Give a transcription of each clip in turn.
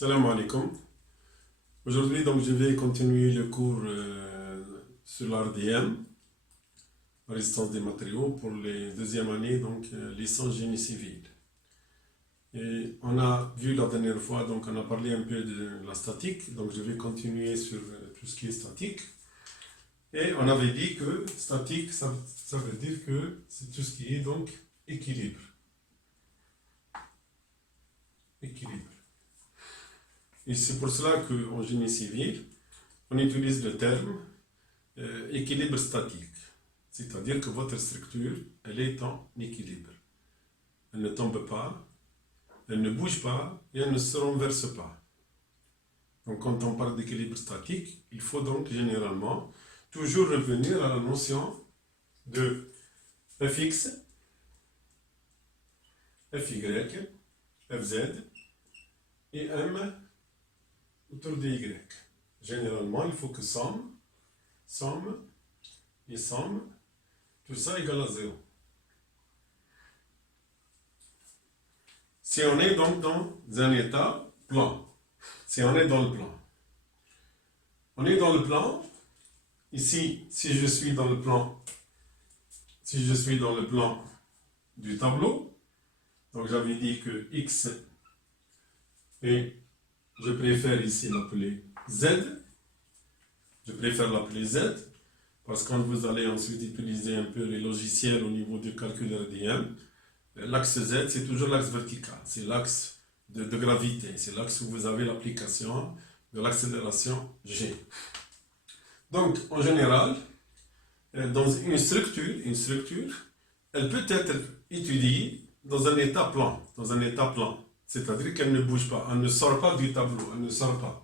Salam alaikum. Aujourd'hui, donc, je vais continuer le cours sur l'RDM, la résistance des matériaux, pour les deuxième année, donc licence génie civil. Et on a vu la dernière fois, donc on a parlé un peu de la statique, donc je vais continuer sur tout ce qui est statique. Et on avait dit que statique, ça veut dire que c'est tout ce qui est donc équilibre. Équilibre. Et c'est pour cela qu'en génie civil, on utilise le terme équilibre statique. C'est-à-dire que votre structure, elle est en équilibre. Elle ne tombe pas, elle ne bouge pas et elle ne se renverse pas. Donc quand on parle d'équilibre statique, il faut donc généralement toujours revenir à la notion de Fx, Fy, Fz et M autour de Y. Généralement, il faut que somme et somme, tout ça égale à 0. Si on est donc dans un état plan, si on est dans le plan, on est dans le plan, ici, si je suis dans le plan du tableau, donc j'avais dit que X, et je préfère ici l'appeler Z, parce que quand vous allez ensuite utiliser un peu les logiciels au niveau du calcul RDM, l'axe Z, c'est toujours l'axe vertical, c'est l'axe de gravité, c'est l'axe où vous avez l'application de l'accélération G. Donc, en général, dans une structure, elle peut être étudiée dans un état plan, c'est-à-dire qu'elle ne bouge pas, elle ne sort pas du tableau, elle ne sort pas.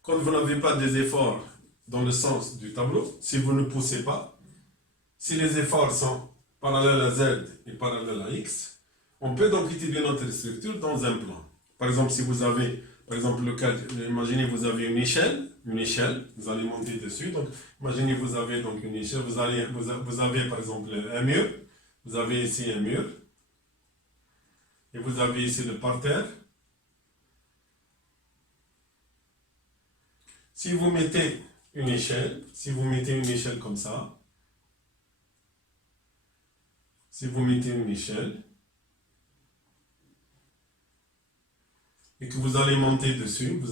Quand vous n'avez pas des efforts dans le sens du tableau, si vous ne poussez pas, si les efforts sont parallèles à Z et parallèles à X, on peut donc étudier notre structure dans un plan. Par exemple, si vous avez, par exemple, le cas, imaginez vous avez une échelle, vous allez monter dessus, donc imaginez vous avez donc une échelle, vous avez par exemple un mur, vous avez ici un mur, et vous avez ici le parterre. Si vous mettez une échelle comme ça, et que vous allez monter dessus,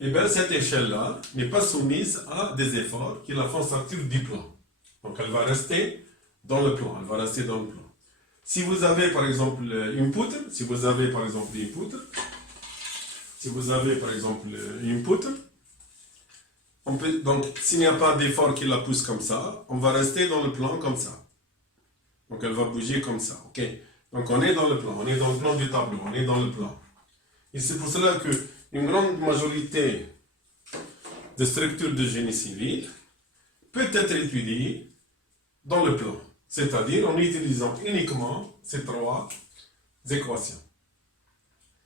et bien cette échelle-là n'est pas soumise à des efforts qui la font sortir du plan. Donc elle va rester dans le plan, Si vous avez par exemple une poutre, on peut, donc s'il n'y a pas d'effort qui la pousse comme ça, on va rester dans le plan comme ça. Donc elle va bouger comme ça, ok? Donc on est dans le plan du tableau, Et c'est pour cela que une grande majorité de structures de génie civil peut être étudiée dans le plan, c'est-à-dire en utilisant uniquement ces trois équations.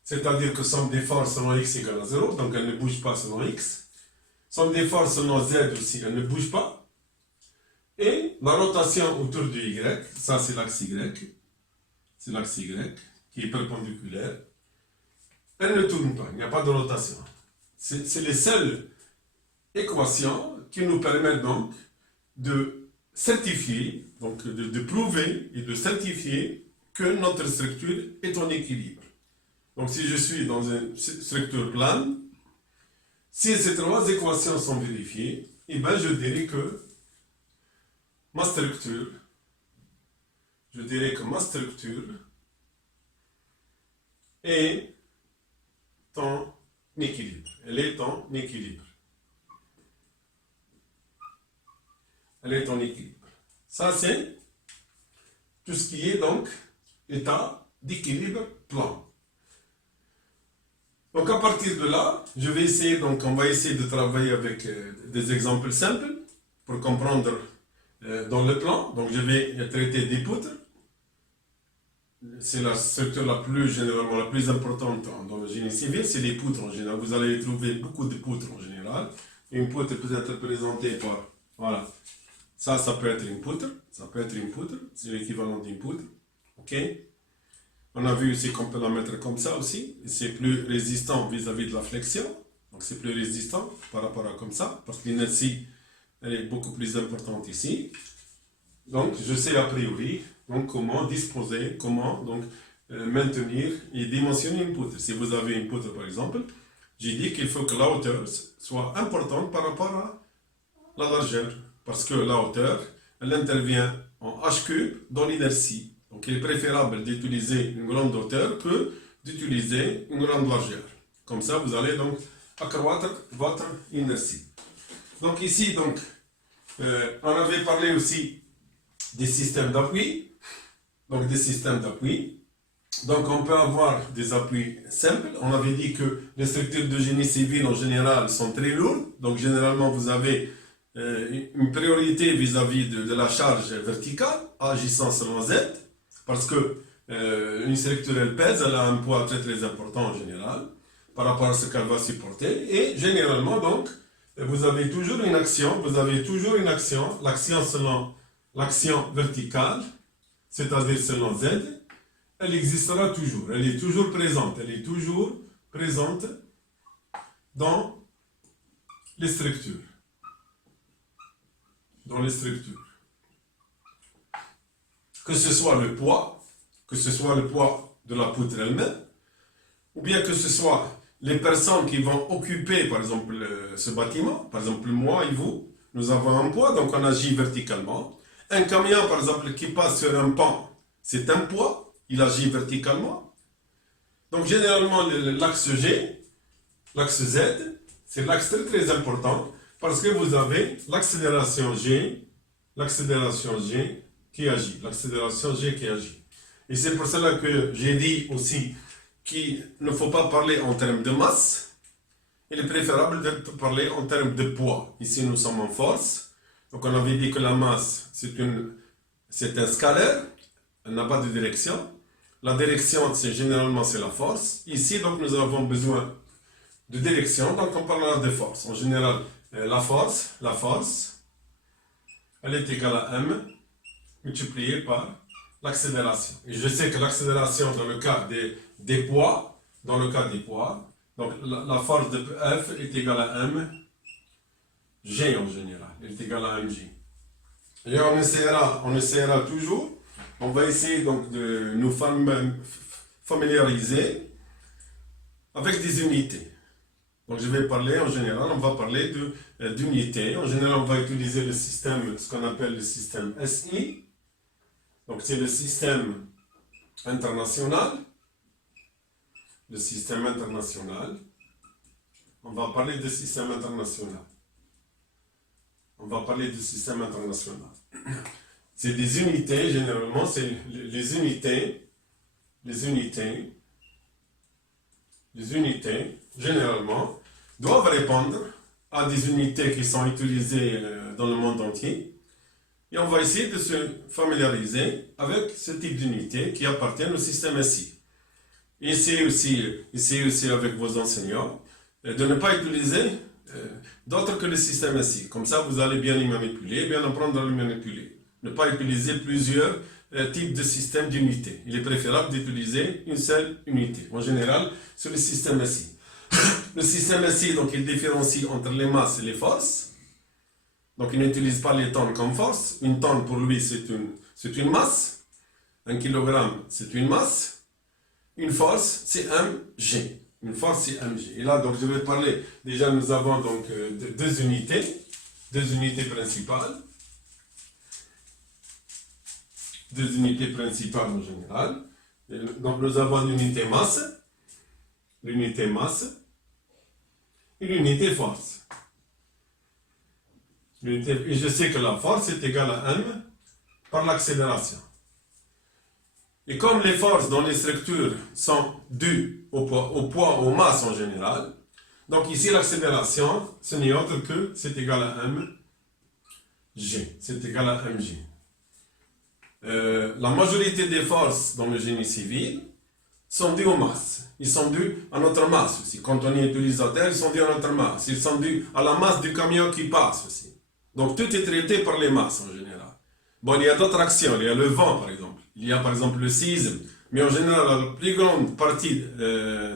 C'est-à-dire que somme des forces selon x égale à 0, donc elle ne bouge pas selon x. Somme des forces selon z aussi, elle ne bouge pas. Et la rotation autour du y, ça c'est l'axe y, qui est perpendiculaire. Elle ne tourne pas, il n'y a pas de rotation. C'est les seules équations qui nous permettent donc de certifier, donc de prouver et de certifier que notre structure est en équilibre. Donc si je suis dans une structure plane, si ces trois équations sont vérifiées, eh bien je dirais que ma structure est en équilibre. Elle est en équilibre. Ça, c'est tout ce qui est donc état d'équilibre plan. Donc, à partir de là, on va essayer de travailler avec des exemples simples pour comprendre dans le plan. Donc, je vais traiter des poutres. C'est la structure généralement la plus importante dans le génie civil, c'est les poutres en général. Vous allez trouver beaucoup de poutres en général. Une poutre peut être représentée par, voilà, Ça peut être une poutre. Ça peut être une poutre. C'est l'équivalent d'une poutre. OK? On a vu aussi qu'on peut la mettre comme ça aussi. C'est plus résistant vis-à-vis de la flexion. Donc c'est plus résistant par rapport à comme ça. Parce que l'inertie, elle est beaucoup plus importante ici. Donc je sais a priori donc, comment disposer, comment donc, maintenir et dimensionner une poutre. Si vous avez une poutre par exemple, j'ai dit qu'il faut que la hauteur soit importante par rapport à la largeur. Parce que la hauteur, elle intervient en h3 dans l'inertie. Donc il est préférable d'utiliser une grande hauteur que d'utiliser une grande largeur. Comme ça, vous allez donc accroître votre inertie. Donc ici, donc, on avait parlé aussi des systèmes d'appui. Donc des systèmes d'appui. Donc on peut avoir des appuis simples. On avait dit que les structures de génie civil en général sont très lourdes. Donc généralement vous avez une priorité vis-à-vis de la charge verticale agissant selon Z. Parce que une structure elle pèse, elle a un poids très très important en général par rapport à ce qu'elle va supporter. Et généralement donc vous avez toujours une action, l'action selon l'action verticale, c'est-à-dire selon Z, elle existera toujours, elle est toujours présente dans les structures. Que ce soit le poids de la poutre elle-même, ou bien que ce soit les personnes qui vont occuper, par exemple, ce bâtiment, par exemple moi et vous, nous avons un poids, donc on agit verticalement. Un camion, par exemple, qui passe sur un pont, c'est un poids, il agit verticalement. Donc généralement, l'axe G, l'axe Z, c'est l'axe très très important, parce que vous avez l'accélération G qui agit, Et c'est pour cela que j'ai dit aussi qu'il ne faut pas parler en termes de masse, il est préférable de parler en termes de poids. Ici, nous sommes en force. Donc, on avait dit que la masse, c'est un scalaire, elle n'a pas de direction. La direction, généralement, c'est la force. Ici, donc, nous avons besoin de direction, donc on parlera de force. En général, la force, elle est égale à M multiplié par l'accélération. Et je sais que l'accélération dans le cas des poids, donc la force de F est égale à M G en général, elle est égale à mg. Et on essaiera toujours, on va essayer donc de nous familiariser avec des unités. Donc je vais parler en général, on va parler d'unités. En général, on va utiliser le système, ce qu'on appelle le système SI. Donc c'est le système international. On va parler de système international. C'est des unités, généralement, c'est les unités, généralement, doivent répondre à des unités qui sont utilisées dans le monde entier. Et on va essayer de se familiariser avec ce type d'unités qui appartiennent au système SI. Essayez aussi avec vos enseignants de ne pas utiliser d'autres que le système SI. Comme ça, vous allez bien les manipuler, bien apprendre à les manipuler. Ne pas utiliser plusieurs types de systèmes d'unités. Il est préférable d'utiliser une seule unité. En général, c'est le système SI. Le système SI, donc, il différencie entre les masses et les forces. Donc, il n'utilise pas les tonnes comme force. Une tonne, pour lui, c'est une masse. 1 kilogramme, c'est une masse. Une force, c'est mg. Et là, donc, je vais parler, déjà, nous avons donc deux unités principales. Deux unités principales en général. Donc, nous avons l'unité masse, et l'unité force. Et je sais que la force est égale à m par l'accélération. Et comme les forces dans les structures sont dues au poids, aux masses en général, donc ici l'accélération, ce n'est autre que c'est égal à mg. La majorité des forces dans le génie civil sont dues aux masses. Ils sont dus à notre masse aussi. Quand on est utilisateur, ils sont dus à notre masse. Ils sont dus à la masse du camion qui passe aussi. Donc tout est traité par les masses en général. Bon, il y a d'autres actions, il y a le vent par exemple, il y a par exemple le séisme, mais en général la plus grande partie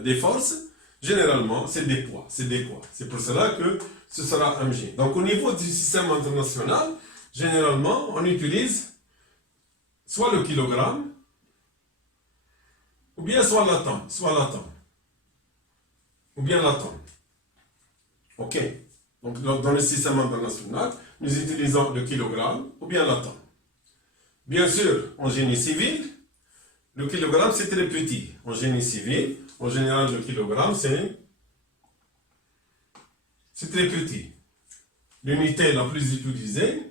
des forces, généralement c'est des poids, c'est des poids. C'est pour cela que ce sera mg. Donc au niveau du système international, généralement on utilise soit le kilogramme, ou bien soit la tonne, ou bien la tonne. Ok. Donc dans le système international, nous utilisons le kilogramme ou bien la tonne. Bien sûr, en génie civil, le kilogramme c'est très petit. En génie civil, en général, le kilogramme c'est très petit. L'unité la plus utilisée,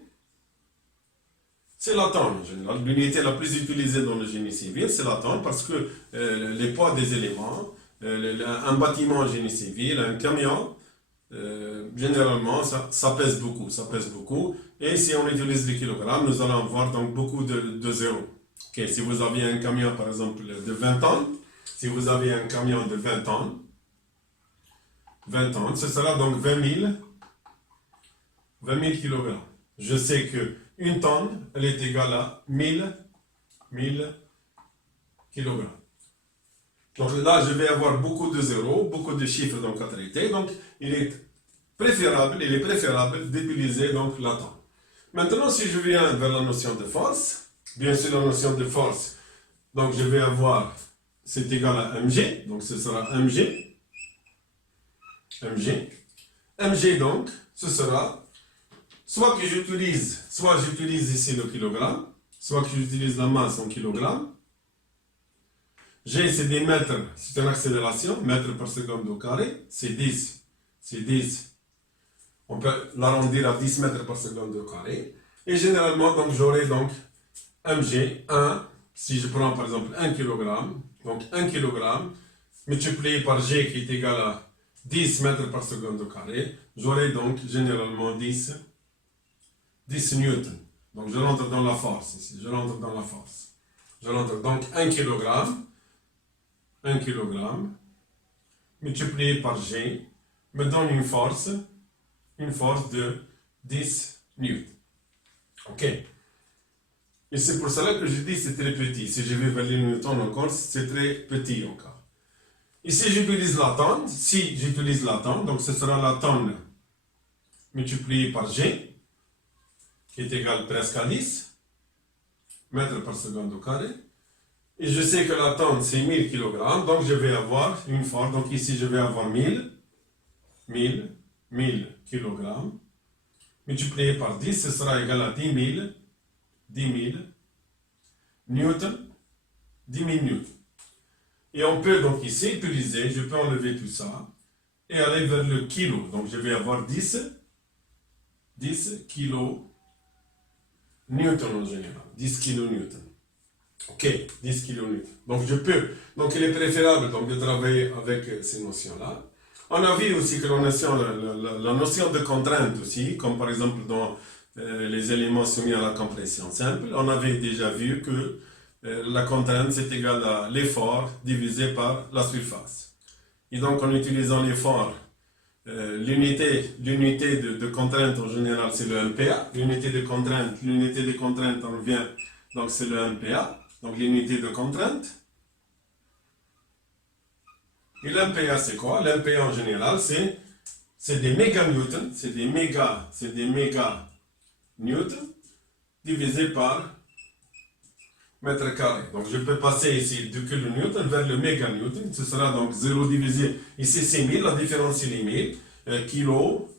c'est la tonne en général. L'unité la plus utilisée dans le génie civil, c'est la tonne parce que les poids des éléments, un bâtiment en génie civil, un camion, généralement, ça pèse beaucoup. Et si on utilise les kilogrammes, nous allons avoir donc beaucoup de zéros. Okay, si vous avez un camion, par exemple, de 20 tonnes, si vous avez un camion de 20 tonnes, ce sera donc 20 000 kilogrammes. Je sais que une tonne, elle est égale à 1000 kilogrammes. Donc là, je vais avoir beaucoup de zéros, beaucoup de chiffres donc à traiter. Donc, il est préférable d'utiliser donc la tonne. Maintenant, si je viens vers la notion de force, bien sûr la notion de force, donc je vais avoir, c'est égal à mg, donc ce sera mg. mg donc, ce sera, soit j'utilise ici le kilogramme, soit que j'utilise la masse en kilogrammes. G, c'est des mètres, c'est une accélération, mètres par seconde au carré, c'est 10. On peut l'arrondir à 10 mètres par seconde au carré. Et généralement, donc, j'aurai donc mg, 1, si je prends par exemple 1 kg, donc 1 kg multiplié par g qui est égal à 10 mètres par seconde au carré, j'aurai donc généralement 10 newtons. Donc je rentre dans la force ici, je rentre donc 1 kg multiplié par g me donne une force de 10 newtons. Ok. Et c'est pour cela que je dis c'est très petit. Si je vais vers les newtons encore, c'est très petit encore. Ici j'utilise la tonne, donc ce sera la tonne multipliée par g, qui est égal presque à 10 mètres par seconde au carré. Et je sais que la tonne c'est 1000 kg, donc je vais avoir une force, donc ici je vais avoir 1000 kg multiplié par 10, ce sera égal à 10 000 newtons. Et on peut donc ici utiliser, je peux enlever tout ça et aller vers le kilo. Donc je vais avoir 10 kilo newton en général, 10 kilo newton. Ok, 10 kN. Donc je peux. Donc il est préférable donc, de travailler avec ces notions-là. On a vu aussi que la notion de contrainte aussi, comme par exemple dans les éléments soumis à la compression simple, on avait déjà vu que la contrainte c'est égal à l'effort divisé par la surface. Et donc en utilisant l'effort, l'unité de contrainte en général c'est le MPa. L'unité de contrainte on vient, donc c'est le MPa. Donc l'unité de contrainte. Et l'MPa c'est quoi? L'MPa en général c'est des méganewtons, c'est des méganewtons divisé par mètre carré. Donc je peux passer ici du kilonewton vers le méganewton. Ce sera donc 0 divisé, ici c'est 1000, la différence c'est les 1000. Kilo,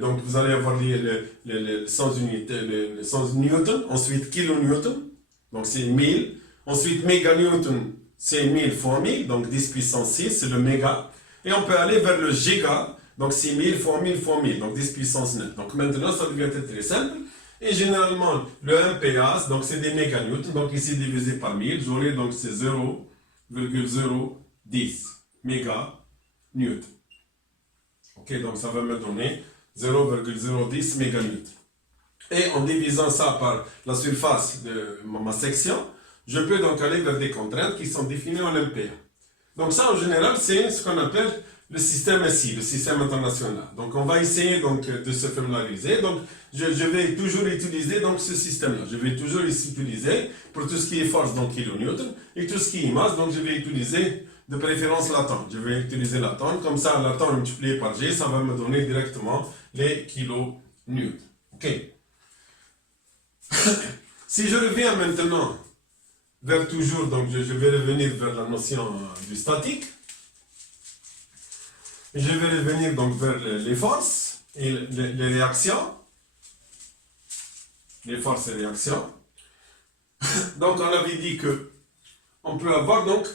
donc vous allez avoir les 100 unités, les 100 newtons, ensuite kilonewton, donc c'est 1000. Ensuite, méganewton, c'est 1000 fois 1000, donc 10 puissance 6, c'est le méga. Et on peut aller vers le giga, donc c'est 1000 fois 1000 fois 1000, donc 10 puissance 9. Donc maintenant, ça devient très simple. Et généralement, le MPa, donc c'est des méganewtons, donc ici divisé par 1000, j'aurai donc c'est 0,010 méganewtons. Ok, donc ça va me donner 0,010 méganewtons. Et en divisant ça par la surface de ma section, je peux donc aller vers des contraintes qui sont définies en MPa. Donc ça, en général, c'est ce qu'on appelle le système SI, le système international. Donc on va essayer donc de se familiariser. Donc je vais toujours utiliser donc ce système-là. Je vais toujours utiliser pour tout ce qui est force, donc kilonewton, et tout ce qui est masse, donc je vais utiliser de préférence la tonne. Je vais utiliser la tonne, comme ça la tonne multipliée par G, ça va me donner directement les kilonewtons. Ok. Si je reviens maintenant vers toujours, donc je vais revenir vers la notion du statique. Je vais revenir donc vers les forces et les réactions. Les forces et réactions. Donc on avait dit que on peut avoir donc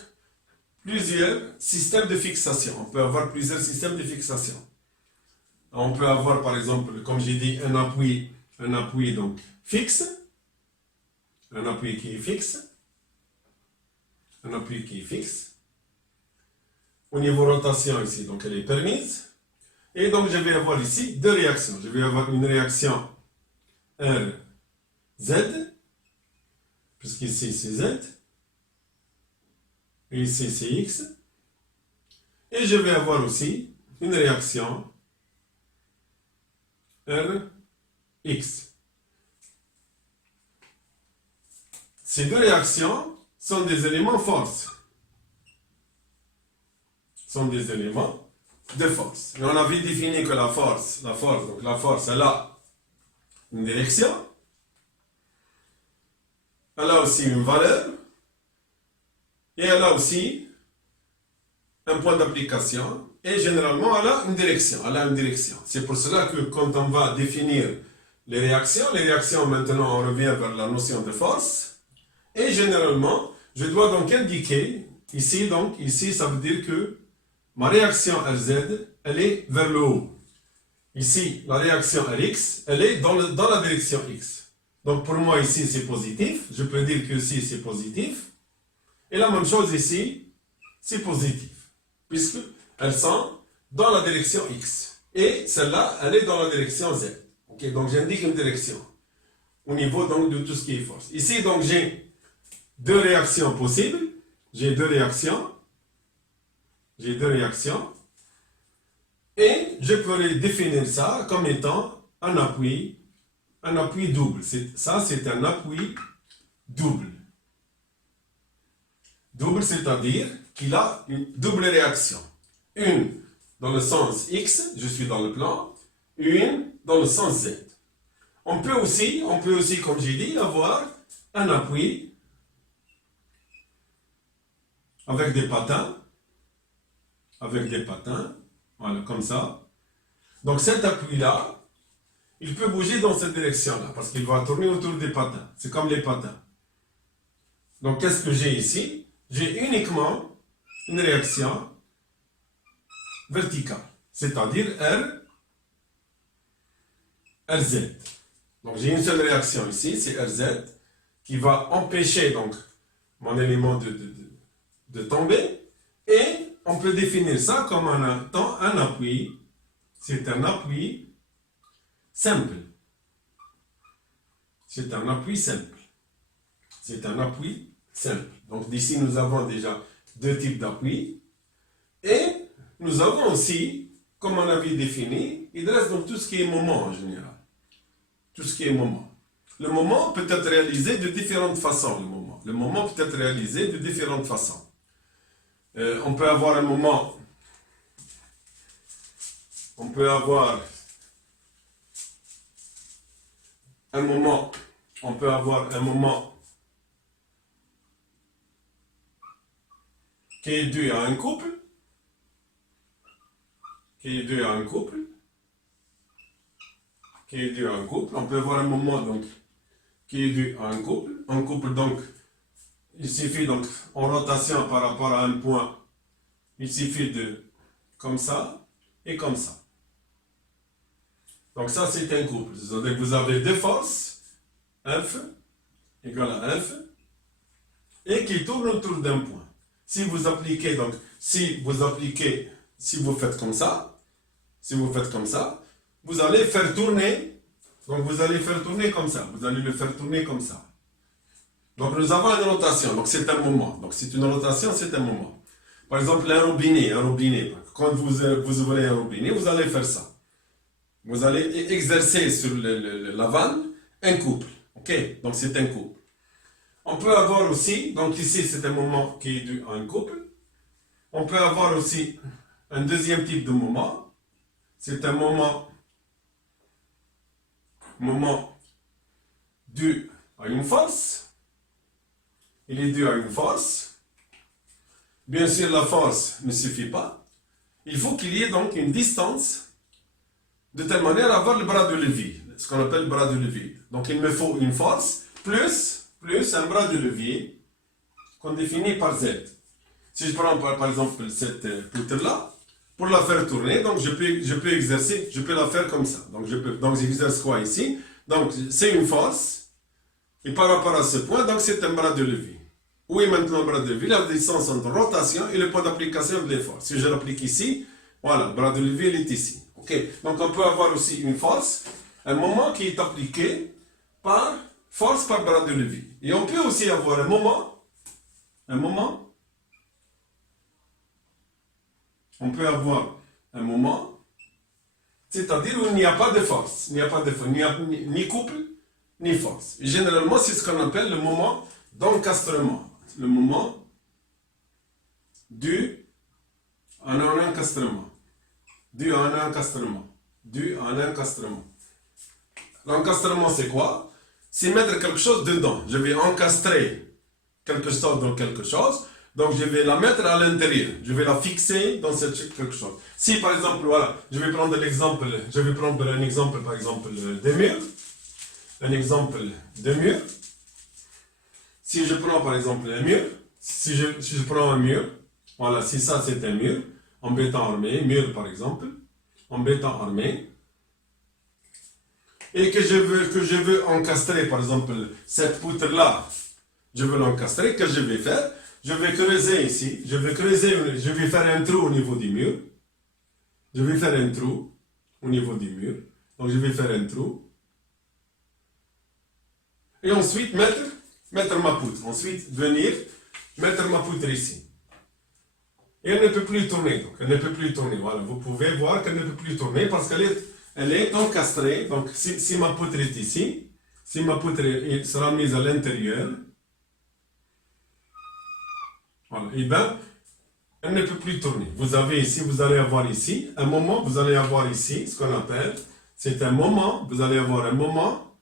plusieurs systèmes de fixation. On peut avoir plusieurs systèmes de fixation. On peut avoir par exemple, comme j'ai dit, un appui donc fixe. Un appui qui est fixe. Un appui qui est fixe. Au niveau rotation ici, donc elle est permise. Et donc je vais avoir ici deux réactions. Je vais avoir une réaction RZ, puisqu'ici c'est Z, et ici c'est X. Et je vais avoir aussi une réaction RX. Ces deux réactions sont des éléments force. Sont des éléments de force. Et on avait défini que la force, elle a une direction, elle a aussi une valeur, et elle a aussi un point d'application, et généralement elle a une direction. C'est pour cela que quand on va définir les réactions maintenant on revient vers la notion de force, et généralement je dois donc indiquer, ici ça veut dire que ma réaction RZ, elle est vers le haut. Ici, la réaction Rx, elle est dans la direction X. Donc pour moi ici c'est positif, je peux dire que ici c'est positif. Et la même chose ici, c'est positif. Puisqu'elles sont dans la direction X. Et celle-là, elle est dans la direction Z. Okay, donc j'indique une direction. Au niveau donc de tout ce qui est force. Ici donc j'ai deux réactions possibles. J'ai deux réactions. Et je pourrais définir ça comme étant un appui double. Ça, c'est un appui double. Double, c'est-à-dire qu'il a une double réaction. Une dans le sens X, je suis dans le plan, une dans le sens Z. On peut aussi, comme j'ai dit, avoir un appui avec des patins, voilà, comme ça. Donc cet appui-là, il peut bouger dans cette direction-là, parce qu'il va tourner autour des patins. C'est comme les patins. Donc qu'est-ce que j'ai ici? J'ai uniquement une réaction verticale, c'est-à-dire RZ. Donc j'ai une seule réaction ici, c'est RZ, qui va empêcher donc mon élément de tomber, et on peut définir ça comme un appui. C'est un appui simple. Donc d'ici nous avons déjà deux types d'appui. Et nous avons aussi, comme on avait défini, il reste donc tout ce qui est moment en général. Tout ce qui est moment. Le moment peut être réalisé de différentes façons. On peut avoir un moment, qui est dû à un couple, On peut avoir un moment donc qui est dû à un couple donc il suffit donc en rotation par rapport à un point, il suffit de comme ça et comme ça. Donc ça c'est un couple. C'est-à-dire que vous avez deux forces, F égale à F, et qui tournent autour d'un point. Si vous faites comme ça, vous allez faire tourner, donc vous allez faire tourner comme ça, Donc nous avons une rotation, donc c'est un moment. Donc c'est une rotation, c'est un moment. Par exemple, un robinet, quand vous ouvrez un robinet, vous allez faire ça. Vous allez exercer sur la vanne un couple. Ok, donc c'est un couple. On peut avoir aussi, donc ici c'est un moment qui est dû à un couple. On peut avoir aussi un deuxième type de moment. C'est un moment dû à une force. Il est dû à une force. Bien sûr, la force ne suffit pas. Il faut qu'il y ait donc une distance de telle manière à avoir le bras de levier, ce qu'on appelle le bras de levier. Donc il me faut une force plus un bras de levier qu'on définit par Z. Si je prends par exemple cette poutre-là, pour la faire tourner, donc je peux exercer, je peux la faire comme ça. Donc j'exerce quoi ici? Donc c'est une force, et par rapport à ce point, donc c'est un bras de levier. Où est maintenant le bras de levier? La distance entre rotation et le point d'application de l'effort. Si je l'applique ici, voilà, le bras de levier il est ici. Okay. Donc on peut avoir aussi une force, un moment qui est appliqué par force par bras de levier. Et on peut aussi avoir un moment, on peut avoir un moment, c'est-à-dire où il n'y a pas de force, il n'y a ni couple, ni force. Et généralement, c'est ce qu'on appelle le moment d'encastrement. Le moment dû à un encastrement. Dû à un encastrement. Dû à un encastrement. L'encastrement, c'est quoi? C'est mettre quelque chose dedans. Je vais encastrer quelque chose dans quelque chose. Donc, je vais la mettre à l'intérieur. Je vais la fixer dans quelque chose. Si, par exemple, voilà, je vais prendre un exemple, par exemple, des murs. Un exemple de mur. Si je prends, par exemple, un mur, si je prends un mur, voilà, si ça, c'est un mur, en béton armé, mur, par exemple, en béton armé, et que je veux encastrer, par exemple, cette poutre-là, je veux l'encastrer, que je vais faire? Je vais creuser ici, je vais faire un trou au niveau du mur. Je vais faire un trou au niveau du mur. Donc je vais faire un trou. Et ensuite mettre ma poutre. Ensuite venir mettre ma poutre ici. Et elle ne peut plus tourner. Donc elle ne peut plus tourner. Voilà, vous pouvez voir qu'elle ne peut plus tourner parce qu'elle est encastrée. Donc si ma poutre est ici, si ma poutre sera mise à l'intérieur, voilà, et bien, elle ne peut plus tourner. Vous allez avoir ici, un moment, vous allez avoir ici, ce qu'on appelle, c'est un moment, vous allez avoir un moment,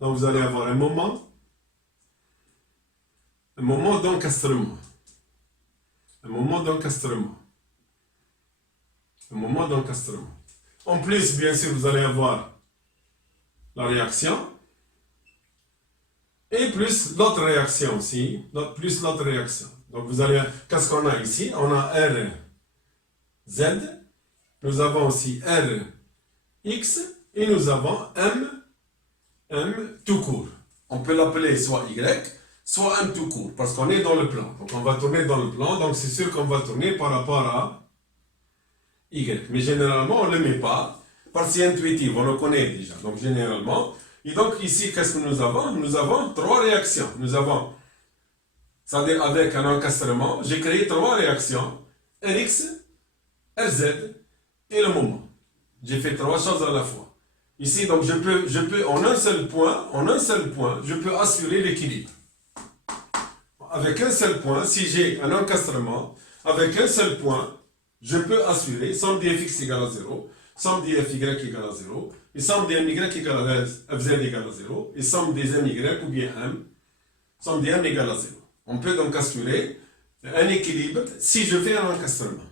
donc vous allez avoir un moment d'encastrement. Un moment d'encastrement. Un moment d'encastrement. En plus, bien sûr, vous allez avoir la réaction, et plus l'autre réaction aussi, plus l'autre réaction. Donc vous allez, qu'est-ce qu'on a ici? On a R, Z, nous avons aussi R, X, et nous avons M tout court. On peut l'appeler soit Y, soit M tout court, parce qu'on est dans le plan. Donc on va tourner dans le plan, donc c'est sûr qu'on va tourner par rapport à Y. Mais généralement, on ne le met pas, parce que c'est intuitif, on le connaît déjà. Donc généralement, et donc ici, qu'est-ce que nous avons? Nous avons trois réactions. Nous avons, c'est-à-dire avec un encastrement, j'ai créé trois réactions, Rx, Rz et le moment. J'ai fait trois choses à la fois. Ici, donc je peux en un seul point, je peux assurer l'équilibre. Avec un seul point, si j'ai un encastrement, avec un seul point, je peux assurer, somme de fx égale à 0, somme de fy égale à 0, et somme de my égale à fz égale à 0, et somme des my ou bien m, somme de m égale à 0. On peut donc assurer un équilibre si je fais un encastrement.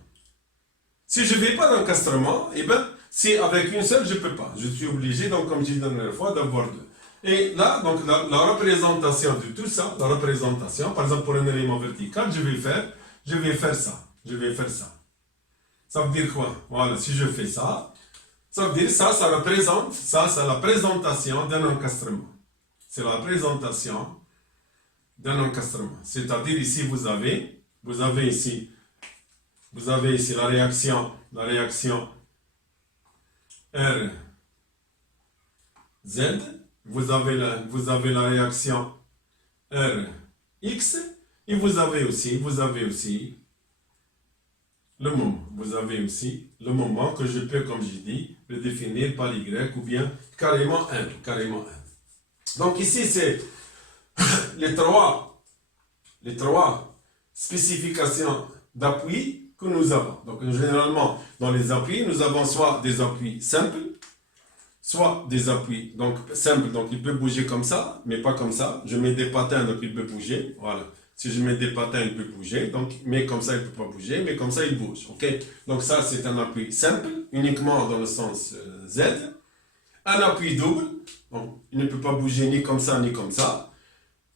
Si je ne fais pas d'encastrement, eh bien, si avec une seule, je ne peux pas. Je suis obligé, donc, comme j'ai dit la dernière fois, d'avoir deux. Et là, donc, la représentation de tout ça, la représentation, par exemple, pour un élément vertical, je vais faire ça. Je vais faire ça. Ça veut dire quoi? Voilà, si je fais ça, ça veut dire ça représente, ça, c'est la présentation d'un encastrement. C'est la présentation d'un encastrement. C'est-à-dire ici, vous avez ici la réaction R, Z, vous avez la réaction R, X, et vous avez aussi le moment. Vous avez aussi le moment que je peux, comme j'ai dit, le définir par y ou bien carrément n. Carrément n. Donc ici, c'est les trois spécifications d'appui que nous avons. Donc généralement, dans les appuis, nous avons soit des appuis simples, soit des appuis donc simples, donc il peut bouger comme ça, mais pas comme ça. Je mets des patins, donc il peut bouger. Voilà. Si je mets des patins, il peut bouger. Donc, mais comme ça, il ne peut pas bouger, mais comme ça, il bouge. Ok. Donc ça, c'est un appui simple, uniquement dans le sens Z. Un appui double, donc il ne peut pas bouger ni comme ça, ni comme ça.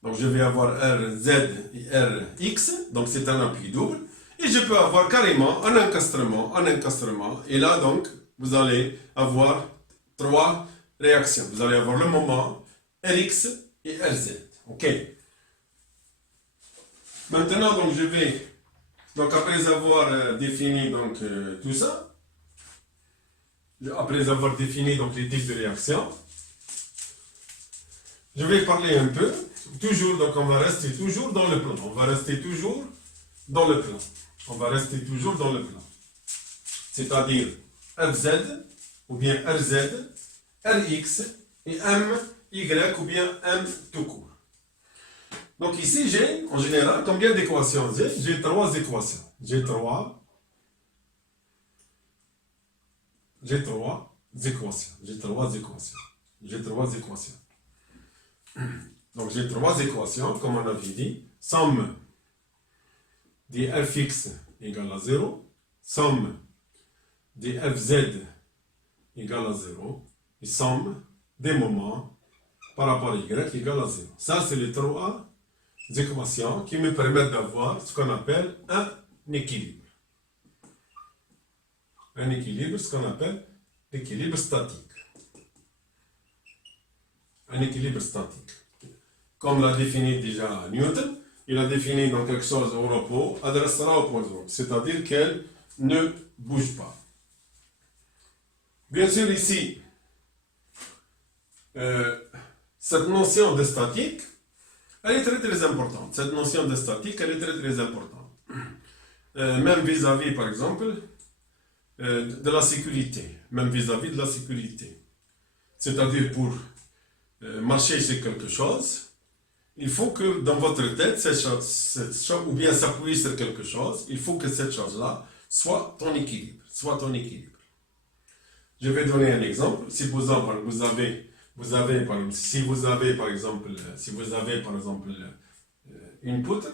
Donc je vais avoir RZ et RX, donc c'est un appui double. Et je peux avoir carrément un encastrement. Et là, donc, vous allez avoir trois réactions. Vous allez avoir le moment, Rx et Rz. Ok. Maintenant, donc, je vais, donc après avoir défini donc, tout ça, après avoir défini donc, les types de réactions, je vais parler un peu, toujours, donc on va rester toujours dans le plan. On va rester toujours dans le plan. C'est-à-dire Fz, ou bien Rz, Rx et My ou bien M tout court. Donc ici, j'ai en général combien d'équations? J'ai trois équations. J'ai trois équations. Donc j'ai trois équations, comme on avait dit. Somme des fx égale à 0, somme des fz égale à 0, et somme des moments par rapport à y égale à 0. Ça, c'est les trois équations qui me permettent d'avoir ce qu'on appelle un équilibre. Un équilibre, ce qu'on appelle l'équilibre statique. Un équilibre statique. Comme l'a défini déjà Newton, il a défini dans quelque chose au repos, adressera au point zéro, c'est-à-dire qu'elle ne bouge pas. Bien sûr, ici, cette notion de statique, elle est très très importante. Cette notion de statique, elle est très très importante. Même vis-à-vis, par exemple, de la sécurité. Même vis-à-vis de la sécurité. C'est-à-dire pour marcher sur quelque chose, il faut que dans votre tête, cette chose, ou bien s'appuyer sur quelque chose, il faut que cette chose-là soit ton équilibre. Je vais donner un exemple. Si vous avez par exemple une poutre,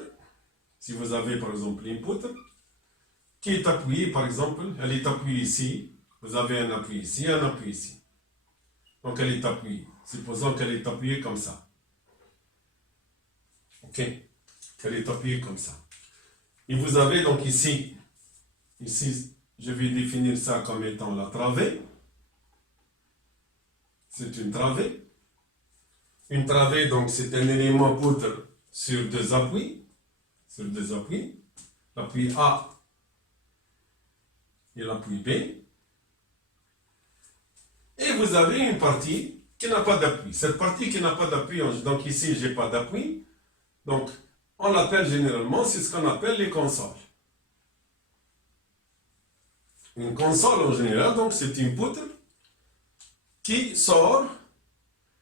qui est appuyée, par exemple, elle est appuyée ici, vous avez un appui ici, un appui ici. Donc elle est appuyée. Supposons qu'elle est appuyée comme ça. Ok, qu'elle est appuyée comme ça. Et vous avez donc ici, je vais définir ça comme étant la travée. C'est une travée. Une travée, donc, c'est un élément poutre sur deux appuis. L'appui A et l'appui B. Et vous avez une partie qui n'a pas d'appui. Cette partie qui n'a pas d'appui, donc ici, je n'ai pas d'appui. Donc, on l'appelle généralement, c'est ce qu'on appelle les consoles. Une console, en général, donc, c'est une poutre qui sort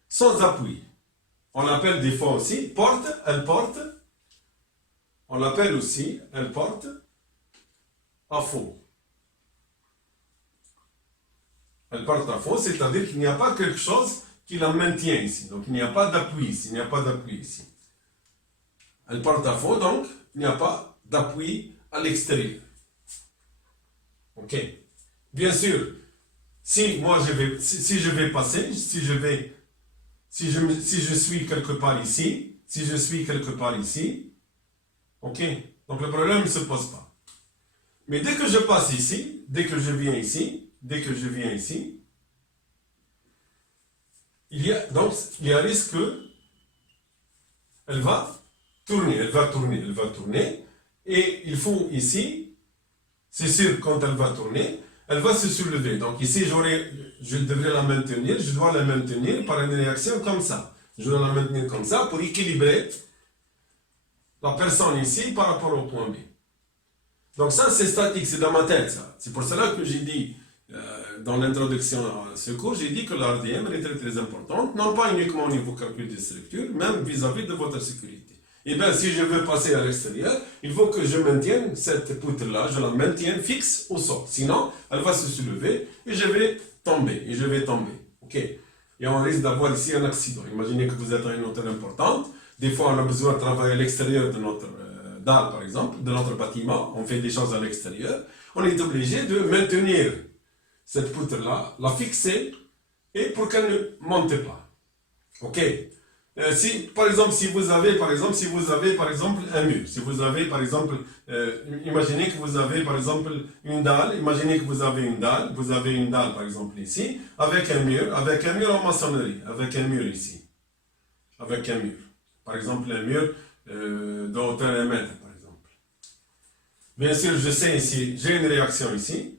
sans appui. On l'appelle des fois aussi elle porte. On l'appelle aussi, elle porte à fond. Elle porte à fond, c'est-à-dire qu'il n'y a pas quelque chose qui la maintient ici. Donc, il n'y a pas d'appui ici, Elle porte à fond, donc, il n'y a pas d'appui à l'extérieur. Ok. Bien sûr, si je vais passer, si je suis quelque part ici, ok, donc le problème ne se pose pas. Mais dès que je passe ici, dès que je viens ici, il y a risque qu'elle va tourner, et il faut ici, c'est sûr, quand elle va tourner, elle va se soulever. Donc ici, je devrais la maintenir, je dois la maintenir par une réaction comme ça. Je dois la maintenir comme ça pour équilibrer la personne ici par rapport au point B. Donc ça, c'est statique, c'est dans ma tête, ça. C'est pour cela que j'ai dit, dans l'introduction à ce cours, j'ai dit que l'ARDM est très très importante, non pas uniquement au niveau calcul des structures, même vis-à-vis de votre sécurité. Et bien, si je veux passer à l'extérieur, il faut que je maintienne cette poutre-là, je la maintienne fixe au sol. Sinon, elle va se soulever et je vais tomber, OK? Et on risque d'avoir ici un accident. Imaginez que vous êtes à une hauteur importante. Des fois, on a besoin de travailler à l'extérieur de notre dalle, par exemple, de notre bâtiment. On fait des choses à l'extérieur. On est obligé de maintenir cette poutre-là, la fixer, et pour qu'elle ne monte pas. OK? Si, par exemple, si vous avez par exemple un mur, si vous avez par exemple, imaginez que vous avez par exemple une dalle, vous avez une dalle par exemple ici, avec un mur en maçonnerie, avec un mur ici, avec un mur, par exemple un mur de hauteur 1 mètre par exemple. Bien sûr, je sais ici, j'ai une réaction ici,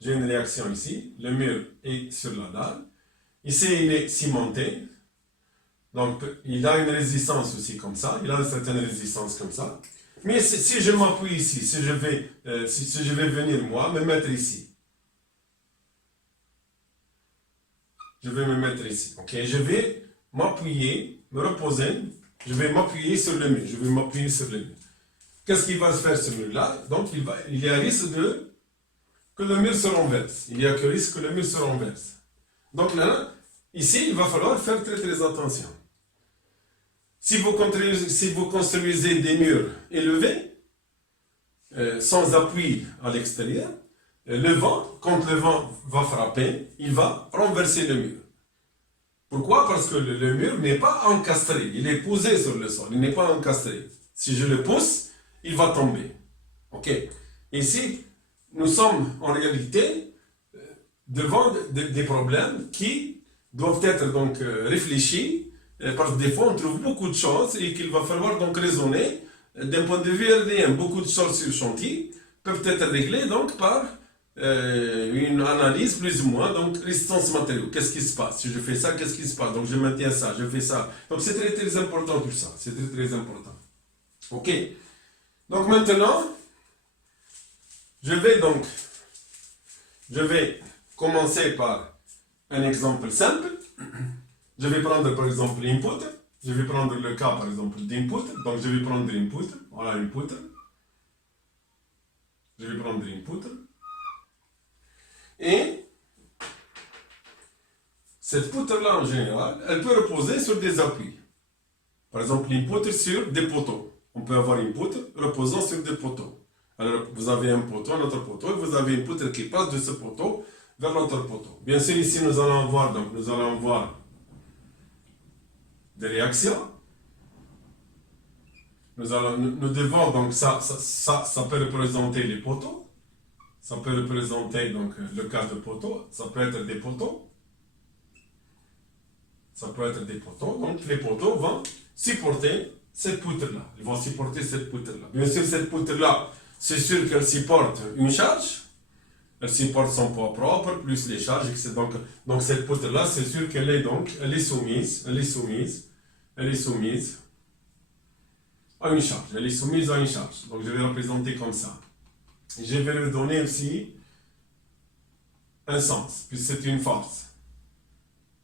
le mur est sur la dalle, ici il est cimenté. Donc, il a une résistance aussi comme ça, il a une certaine résistance comme ça. Mais si je m'appuie ici, si je vais venir moi, me mettre ici. Je vais me mettre ici, ok? Je vais m'appuyer, me reposer, je vais m'appuyer sur le mur, Qu'est-ce qu'il va se faire ce mur-là? Donc, il y a risque que le mur se renverse. Donc là, ici, il va falloir faire très très attention. Si vous construisez des murs élevés, sans appui à l'extérieur, quand le vent va frapper, il va renverser le mur. Pourquoi? Parce que le mur n'est pas encastré, il est posé sur le sol, il n'est pas encastré. Si je le pousse, il va tomber. Ok? Ici, nous sommes en réalité devant des problèmes qui doivent être donc réfléchis. Parce que des fois, on trouve beaucoup de choses et qu'il va falloir donc raisonner d'un point de vue RDM. Beaucoup de choses sur le chantier peuvent être réglées donc par une analyse plus ou moins, donc résistance matériaux. Qu'est-ce qui se passe? Si je fais ça, qu'est-ce qui se passe? Donc je maintiens ça, je fais ça. Donc c'est très très important tout ça. C'est très très important. Ok. Donc maintenant, je vais commencer par un exemple simple. Je vais prendre par exemple l'input. Je vais prendre le cas par exemple d'input. Donc je vais prendre l'input. Voilà l'input. Je vais prendre l'input. Et cette poutre-là en général, elle peut reposer sur des appuis. Par exemple l'input sur des poteaux. On peut avoir une poutre reposant sur des poteaux. Alors vous avez un poteau, un autre poteau, et vous avez une poutre qui passe de ce poteau vers l'autre poteau. Bien sûr ici nous allons voir des réactions. Nous devons donc ça peut représenter les poteaux. Ça peut représenter donc le cas de poteaux. Ça peut être des poteaux. Donc les poteaux vont supporter cette poutre-là. Ils vont supporter cette poutre-là. Bien sûr, cette poutre-là, c'est sûr qu'elle supporte une charge. Elle supporte son poids propre, plus les charges, etc. Donc cette poutre-là, c'est sûr qu'elle est soumise à une charge. Donc je vais représenter comme ça. Je vais lui donner aussi un sens, puisque c'est une force.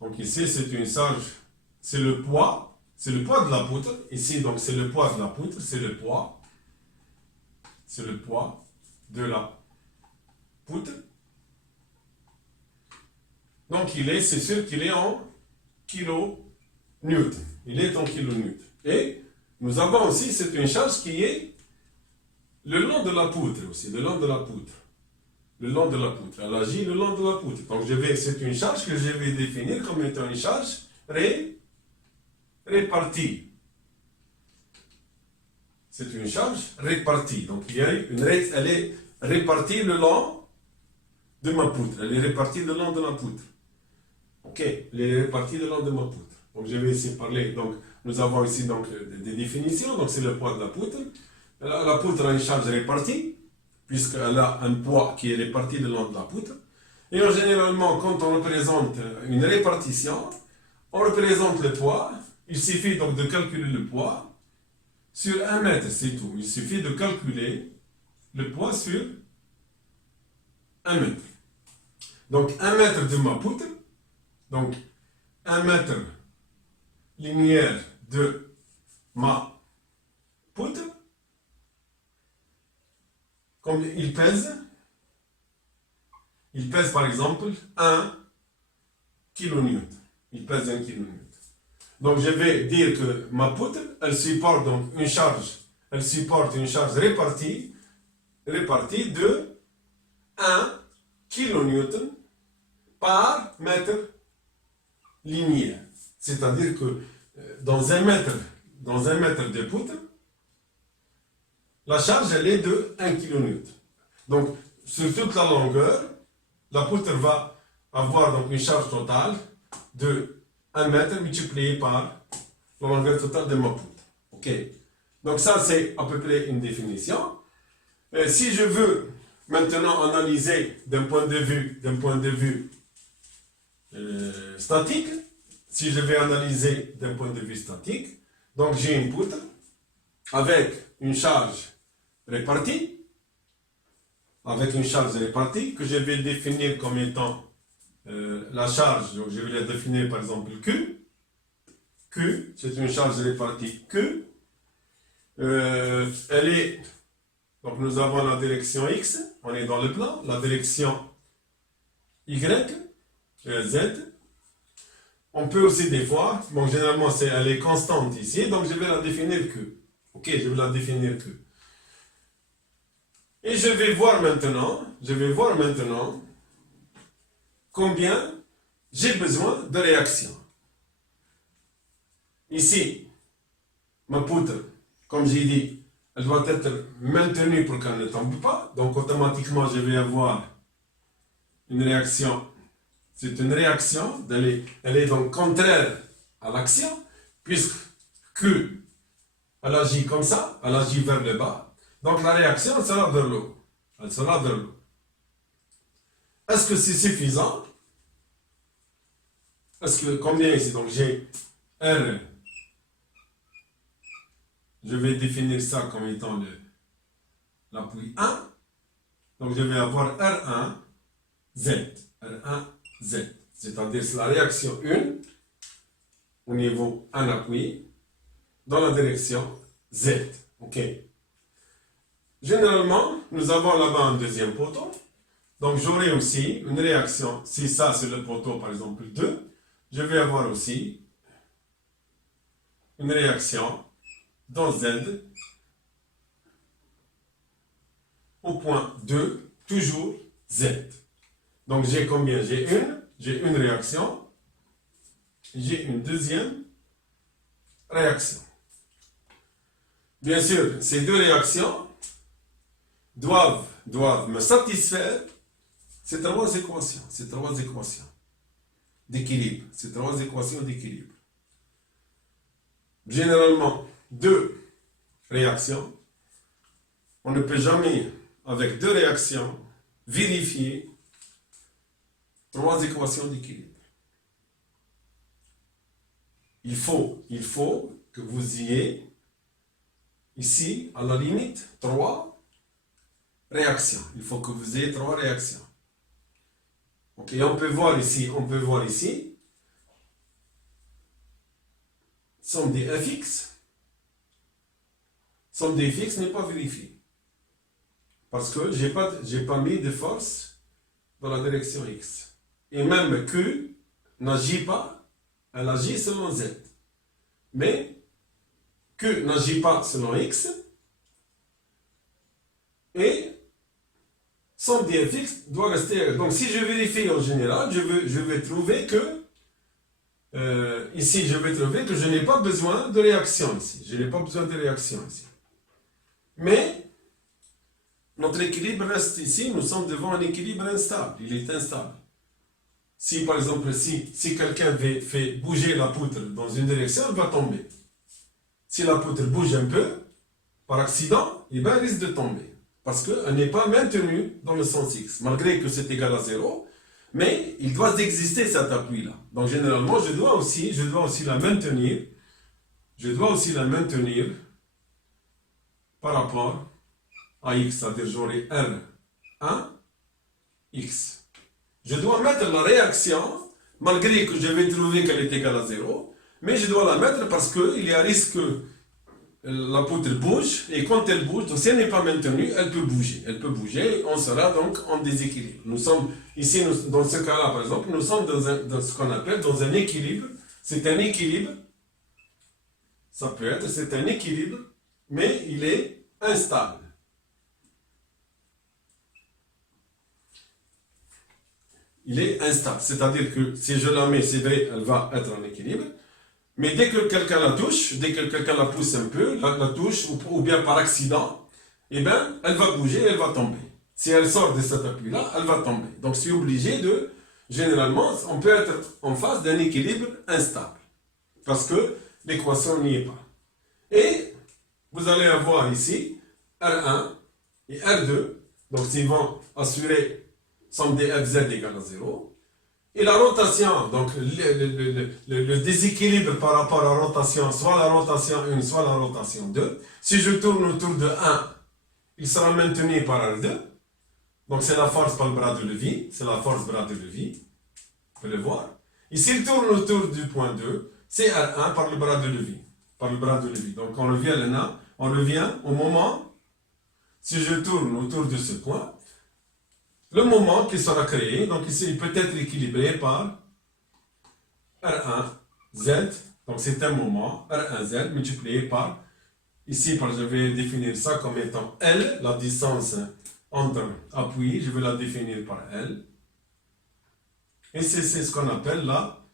Donc ici, c'est une charge, c'est le poids de la poutre. Ici, donc c'est le poids de la poutre, c'est le poids de la poutre. Donc c'est sûr qu'il est en kilonewton. Et nous avons aussi, c'est une charge qui est le long de la poutre aussi, Elle agit le long de la poutre. Donc c'est une charge que je vais définir comme étant une charge répartie. C'est une charge répartie. Donc elle est répartie le long de ma poutre. Ok, elle est répartie le long de ma poutre. Donc je vais ici parler. Donc nous avons ici donc des définitions. Donc c'est le poids de la poutre. La poutre a une charge répartie, puisqu'elle a un poids qui est réparti le long de la poutre. Et généralement, quand on représente une répartition, on représente le poids. Il suffit donc de calculer le poids sur 1 mètre, c'est tout. Il suffit de calculer le poids sur 1 mètre. Donc 1 mètre de ma poutre, donc 1 mètre linéaire de ma poutre, comme il pèse par exemple 1 kN. Il pèse 1 kN. Donc je vais dire que ma poutre, elle supporte donc une charge répartie de 1 kN par mètre linéaire. C'est-à-dire que dans un mètre de poutre, la charge elle est de 1 kN. Donc sur toute la longueur, la poutre va avoir donc une charge totale de 1 mètre multiplié par la longueur totale de ma poutre. Ok. Donc ça c'est à peu près une définition. Si je veux maintenant analyser d'un point de vue statique, si je vais analyser d'un point de vue statique, donc j'ai une poutre avec une charge répartie, que je vais définir comme étant la charge, donc je vais la définir par exemple Q. Q, c'est une charge répartie Q. Elle est, donc nous avons la direction X, on est dans le plan, la direction Y, Z. On peut aussi des fois, bon généralement elle est constante ici, donc je vais la définir Q. Ok, je vais la définir Q. Et je vais voir maintenant combien j'ai besoin de réaction. Ici, ma poutre, comme j'ai dit, elle doit être maintenue pour qu'elle ne tombe pas. Donc automatiquement, je vais avoir une réaction. C'est une réaction, elle est donc contraire à l'action, puisque Q, elle agit comme ça, elle agit vers le bas. Donc la réaction, elle sera vers le haut. Est-ce que c'est suffisant? Combien ici? Donc j'ai R. Je vais définir ça comme étant l'appui 1. Donc je vais avoir R1, Z. R1, Z. C'est-à-dire c'est la réaction 1 au niveau 1 appui dans la direction Z. Ok. Généralement, nous avons là-bas un deuxième poteau. Donc j'aurai aussi une réaction. Si ça c'est le poteau par exemple 2, je vais avoir aussi une réaction dans Z au point 2, toujours Z. Donc j'ai combien? J'ai une réaction, j'ai une deuxième réaction. Bien sûr, ces deux réactions doivent me satisfaire ces trois équations d'équilibre. Généralement, deux réactions. On ne peut jamais, avec deux réactions, vérifier trois équations d'équilibre. Il faut que vous ayez ici, à la limite, trois réactions. Il faut que vous ayez trois réactions. Ok, on peut voir ici, somme des fx. Somme des fx n'est pas vérifiée. Parce que je n'ai pas mis de force dans la direction x. Et même Q n'agit pas, elle agit selon z. Mais Q n'agit pas selon x. Et somme des fx doit rester. Donc si je vérifie en général, je vais trouver que ici, je vais trouver que je n'ai pas besoin de réaction ici. Mais notre équilibre reste ici, nous sommes devant un équilibre instable, il est instable. Si par exemple, si quelqu'un fait bouger la poutre dans une direction, elle va tomber. Si la poutre bouge un peu, par accident, elle risque de tomber. Parce qu'elle n'est pas maintenue dans le sens X, malgré que c'est égal à 0, mais il doit exister cet appui-là. Donc généralement, je dois aussi la maintenir par rapport AX, c'est-à-dire j'aurai R1, X. Je dois mettre la réaction, malgré que je vais trouver qu'elle est égale à 0, mais je dois la mettre parce qu'il y a risque que la poutre bouge, et quand elle bouge, donc si elle n'est pas maintenue, elle peut bouger. Elle peut bouger, on sera donc en déséquilibre. Nous sommes, ici, dans ce cas-là, par exemple, nous sommes dans ce qu'on appelle dans un équilibre. C'est un équilibre, ça peut être, c'est un équilibre, mais il est instable. Il est instable, c'est-à-dire que si je la mets, c'est vrai, elle va être en équilibre, mais dès que quelqu'un la touche, dès que quelqu'un la pousse un peu, la touche, ou bien par accident, eh bien, elle va bouger, elle va tomber. Si elle sort de cet appui-là, elle va tomber. Donc, c'est obligé de, généralement, on peut être en face d'un équilibre instable, parce que l'équation n'y est pas. Et vous allez avoir ici R1 et R2, donc ils vont assurer somme des Fz égale à 0. Et la rotation, donc le déséquilibre par rapport à la rotation, soit la rotation 1, soit la rotation 2, si je tourne autour de 1, il sera maintenu par R2. Donc c'est la force par le bras de levier, c'est la force bras de levier, vous pouvez le voir. Et s'il tourne autour du point 2, c'est R1 par le bras de levier, par le bras de levier. Donc on revient là, on revient au moment, si je tourne autour de ce point, le moment qui sera créé, donc ici il peut être équilibré par R1Z, donc c'est un moment, R1Z multiplié par, ici je vais définir ça comme étant L, la distance entre appuis, je vais la définir par L. Et c'est ce qu'on appelle la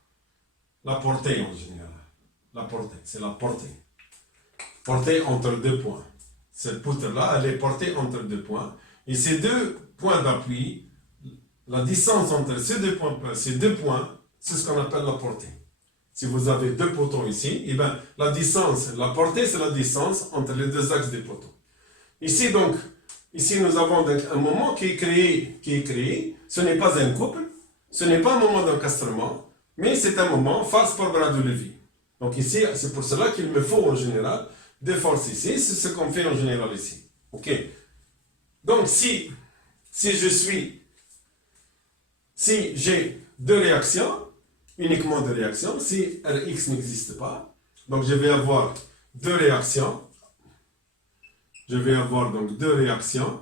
portée en général. La portée, c'est la portée. Portée entre deux points. Cette poutre-là, elle est portée entre deux points. Et ces deux points d'appui, la distance entre ces deux points, c'est ce qu'on appelle la portée. Si vous avez deux poteaux ici, eh bien, la distance, la portée, c'est la distance entre les deux axes des poteaux. Ici, donc, ici, nous avons donc un moment qui est créé. Ce n'est pas un couple, ce n'est pas un moment d'encastrement, mais c'est un moment force par bras de levier. Donc ici, c'est pour cela qu'il me faut en général des forces ici. C'est ce qu'on fait en général ici. Ok. Donc si j'ai deux réactions, uniquement deux réactions, si Rx n'existe pas, donc je vais avoir deux réactions. Je vais avoir donc deux réactions.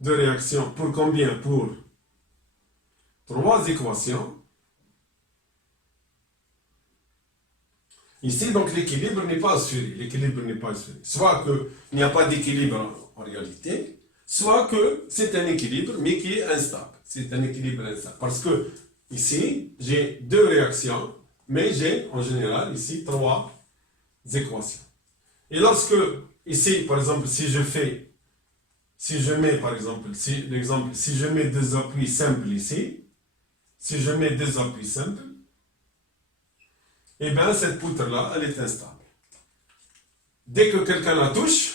Deux réactions pour combien? Pour trois équations. Ici, donc, l'équilibre n'est pas assuré. L'équilibre n'est pas assuré. Soit qu'il n'y a pas d'équilibre en réalité, soit que c'est un équilibre, mais qui est instable. C'est un équilibre instable. Parce que ici, j'ai deux réactions, mais j'ai en général ici trois équations. Et lorsque, ici, par exemple, si je mets, par exemple, si je mets deux appuis simples ici, si je mets deux appuis simples, eh bien, cette poutre-là, elle est instable. Dès que quelqu'un la touche,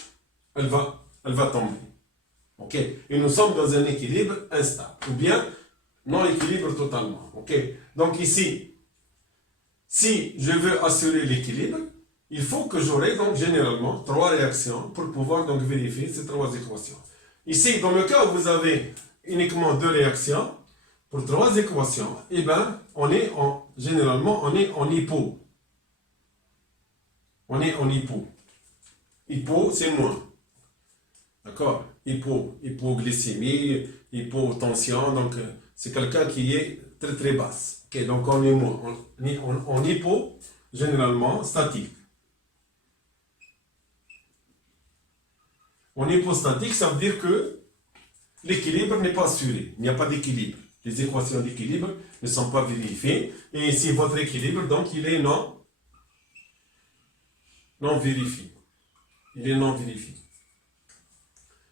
elle va tomber. Ok? Et nous sommes dans un équilibre instable. Ou bien, non-équilibre totalement. Ok? Donc ici, si je veux assurer l'équilibre, il faut que j'aurai donc généralement trois réactions pour pouvoir donc vérifier ces trois équations. Ici, dans le cas où vous avez uniquement deux réactions, pour trois équations, eh bien, généralement, on est en hypo. On est en hypo. Hypo, c'est moins. D'accord? Hypoglycémie, hypotension, donc c'est quelqu'un qui est très très basse. Ok, donc on est moins. On est en hypo, généralement, statique. En hypostatique, ça veut dire que l'équilibre n'est pas assuré. Il n'y a pas d'équilibre. Les équations d'équilibre ne sont pas vérifiées. Et ici, votre équilibre, donc, il est non vérifié. Il est non vérifié.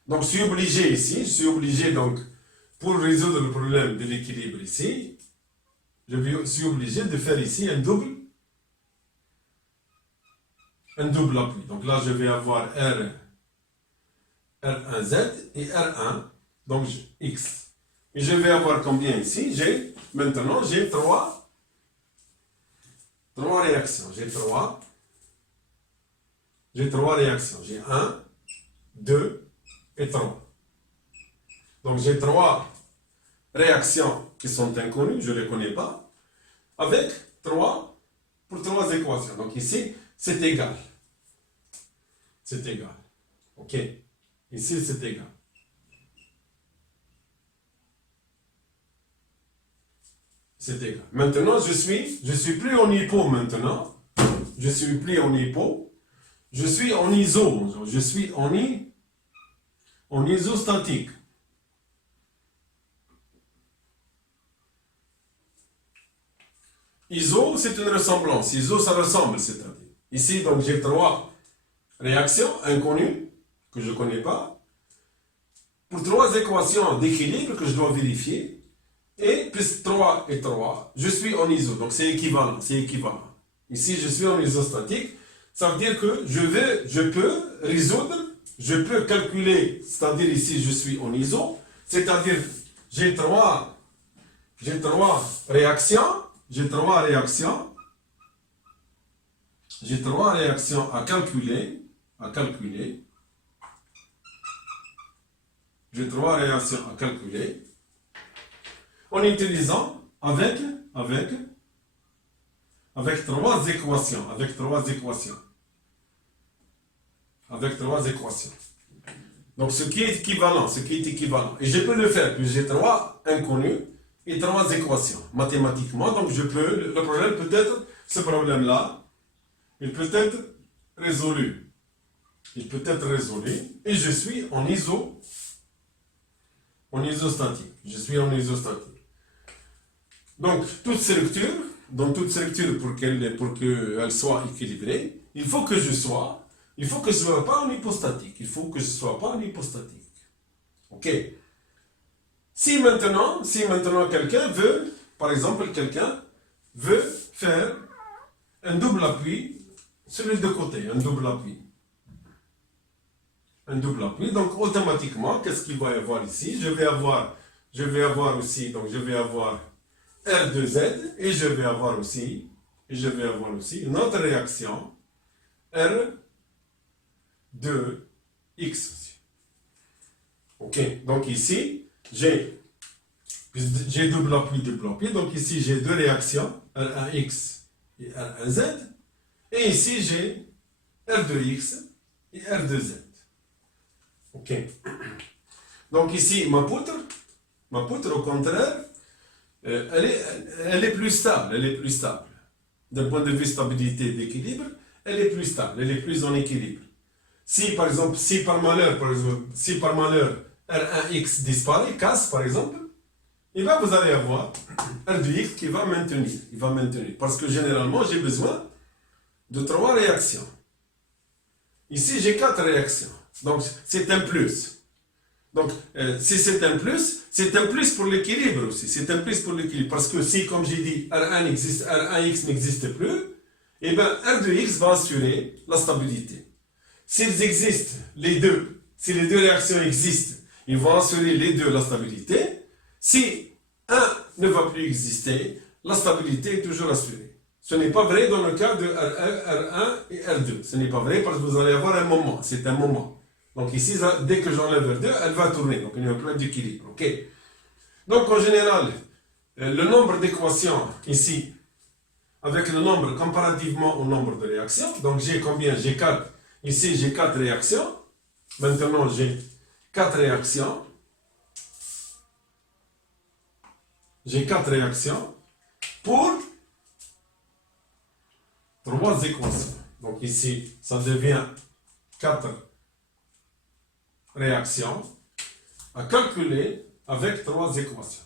Donc, je suis obligé, donc, pour résoudre le problème de l'équilibre ici, je suis obligé de faire ici un double appui. Donc là, je vais avoir R1Z et R1, donc X. Et je vais avoir combien ici? Maintenant, j'ai trois réactions. J'ai trois réactions. J'ai 1, 2 et 3. Donc j'ai 3 réactions qui sont inconnues, je ne les connais pas, avec 3 pour 3 équations. Donc ici, c'est égal. C'est égal. OK. Ici, c'est égal. C'est égal. Maintenant, je suis plus en hypo maintenant. Je suis plus en hypo. Je suis en iso. Je suis en isostatique. Iso, c'est une ressemblance. Iso, ça ressemble, c'est-à-dire. Ici, donc, j'ai 3 réactions inconnues que je ne connais pas. Pour 3 équations d'équilibre que je dois vérifier. Et plus 3 et 3, je suis en iso. Donc, c'est équivalent. C'est équivalent. Ici, je suis en isostatique. Ça veut dire que je peux résoudre, je peux calculer, c'est-à-dire ici, je suis en iso. C'est-à-dire, j'ai 3 réactions. J'ai 3 réactions. J'ai 3 réactions à calculer. J'ai 3 réactions à calculer. En utilisant avec 3 équations. Avec 3 équations. Donc, ce qui est équivalent. Et je peux le faire, puis j'ai 3 inconnus et 3 équations, mathématiquement. Donc, le problème peut être, ce problème-là, il peut être résolu. Et je suis en isostatique. Je suis en isostatique. Donc, toute structure, pour qu'elle soit équilibrée, il faut que je sois pas en hypostatique. OK. Si maintenant quelqu'un veut, par exemple, faire un double appui sur les 2 côtés, un double appui. Donc, automatiquement, qu'est-ce qu'il va y avoir ici? Je vais avoir aussi R2Z et je vais avoir aussi une autre réaction R2X aussi. OK, donc ici, j'ai double appui. Donc ici, j'ai 2 réactions, R1X et R1Z. Et ici, j'ai R2X et R2Z. OK. Donc ici, ma poutre, au contraire, elle est plus stable. D'un point de vue stabilité d'équilibre, elle est plus stable, elle est plus en équilibre. Si par malheur, R1X disparaît, casse par exemple, et bien vous allez avoir R2X qui va maintenir. Parce que généralement, j'ai besoin de 3 réactions. Ici, j'ai 4 réactions. Donc, c'est un plus. Donc, si c'est un plus pour l'équilibre aussi. Parce que si, comme j'ai dit, R1X n'existe plus, et bien R2X va assurer la stabilité. S'ils existent, si les 2 réactions existent, ils vont assurer les 2 la stabilité. Si un ne va plus exister, la stabilité est toujours assurée. Ce n'est pas vrai dans le cas de R1 et R2. Ce n'est pas vrai parce que vous allez avoir un moment. C'est un moment. Donc ici, dès que j'enlève R2, elle va tourner. Donc il y a un problème d'équilibre. OK. Donc en général, le nombre d'équations ici, avec le nombre comparativement au nombre de réactions, donc j'ai combien? J'ai 4. Ici, j'ai 4 réactions. Maintenant, j'ai 4 réactions. J'ai 4 réactions pour 3 équations. Donc ici, ça devient 4 réactions à calculer avec 3 équations.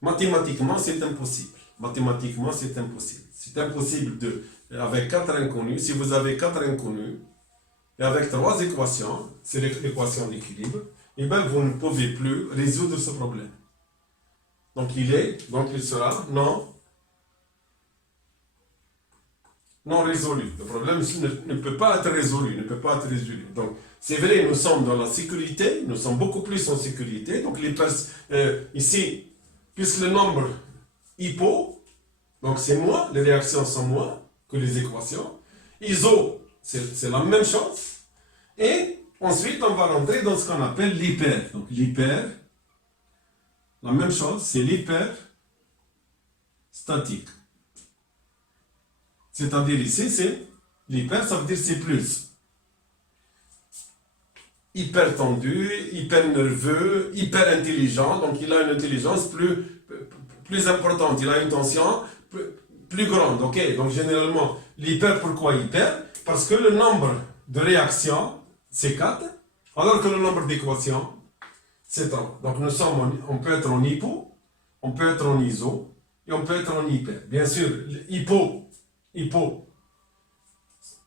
Mathématiquement, c'est impossible. C'est impossible avec 4 inconnus. Si vous avez 4 inconnus, et avec 3 équations, c'est l'équation d'équilibre, et bien vous ne pouvez plus résoudre ce problème. Donc il sera non résolu. Le problème ne peut pas être résolu. Donc, c'est vrai, nous sommes dans la sécurité, nous sommes beaucoup plus en sécurité. Donc, ici, puisque le nombre hypo, donc c'est moins, les réactions sont moins que les équations. Iso, c'est la même chose. Et Ensuite, on va rentrer dans ce qu'on appelle l'hyper. Donc l'hyper, la même chose, c'est l'hyper statique. C'est-à-dire ici, c'est l'hyper, ça veut dire c'est plus. Hyper tendu, hyper nerveux, hyper intelligent, donc il a une intelligence plus importante, il a une tension plus grande, ok? Donc généralement, l'hyper, pourquoi hyper? Parce que le nombre de réactions, c'est 4, alors que le nombre d'équations, c'est 3. Donc on peut être en hypo, on peut être en iso, et on peut être en hyper. Bien sûr, hypo,